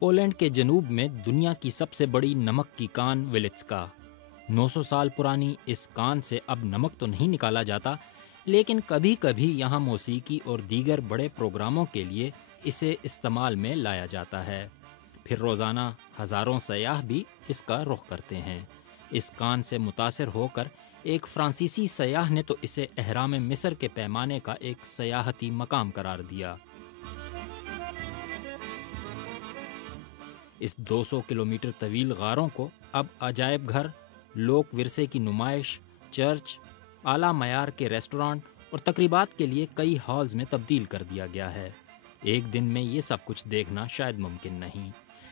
Poland کے جنوب میں دنیا کی سب سے بڑی نمک کی کان ویلٹسکا، 900 سال پرانی اس کان سے اب نمک تو نہیں نکالا جاتا، لیکن کبھی کبھی یہاں موسیقی اور دیگر بڑے پروگراموں کے لیے اسے استعمال میں لایا جاتا ہے۔ پھر روزانہ ہزاروں سیاح بھی اس کا رخ کرتے ہیں۔ اس کان سے متاثر ہو کر ایک فرانسیسی سیاح نے تو اسے اہرام مصر کے پیمانے کا ایک سیاحتی مقام قرار دیا۔ اس 200 کلومیٹر طویل غاروں کو اب عجائب گھر، لوک ورثے کی نمائش، چرچ، اعلیٰ معیار کے ریسٹورانٹ اور تقریبات کے لیے کئی ہالز میں تبدیل کر دیا گیا ہے۔ ایک دن میں یہ سب کچھ دیکھنا شاید ممکن نہیں۔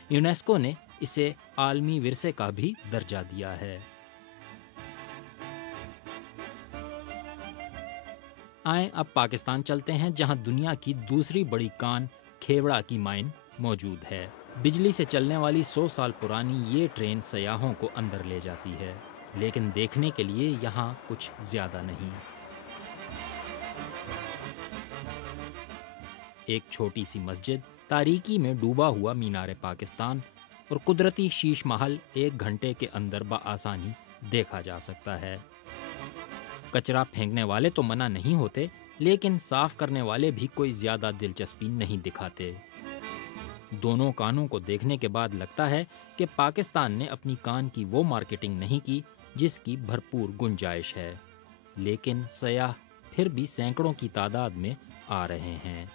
یونیسکو نے اسے عالمی ورثے کا بھی درجہ دیا ہے۔ آئیں اب پاکستان چلتے ہیں، جہاں دنیا کی دوسری بڑی کان کھیوڑا کی مائن موجود ہے۔ بجلی سے چلنے والی 100 سال پرانی یہ ٹرین سیاحوں کو اندر لے جاتی ہے، لیکن دیکھنے کے لیے یہاں کچھ زیادہ نہیں۔ ایک چھوٹی سی مسجد، تاریکی میں ڈوبا ہوا مینار پاکستان اور قدرتی شیش محل 1 گھنٹے کے اندر بآسانی دیکھا جا سکتا ہے۔ کچرا پھینکنے والے تو منع نہیں ہوتے، لیکن صاف کرنے والے بھی کوئی زیادہ دلچسپی نہیں دکھاتے۔ دونوں کانوں کو دیکھنے کے بعد لگتا ہے کہ پاکستان نے اپنی کان کی وہ مارکیٹنگ نہیں کی جس کی بھرپور گنجائش ہے، لیکن سیاح پھر بھی سینکڑوں کی تعداد میں آ رہے ہیں۔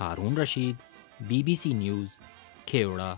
Haroon Rashid, BBC news, کھیوڑا۔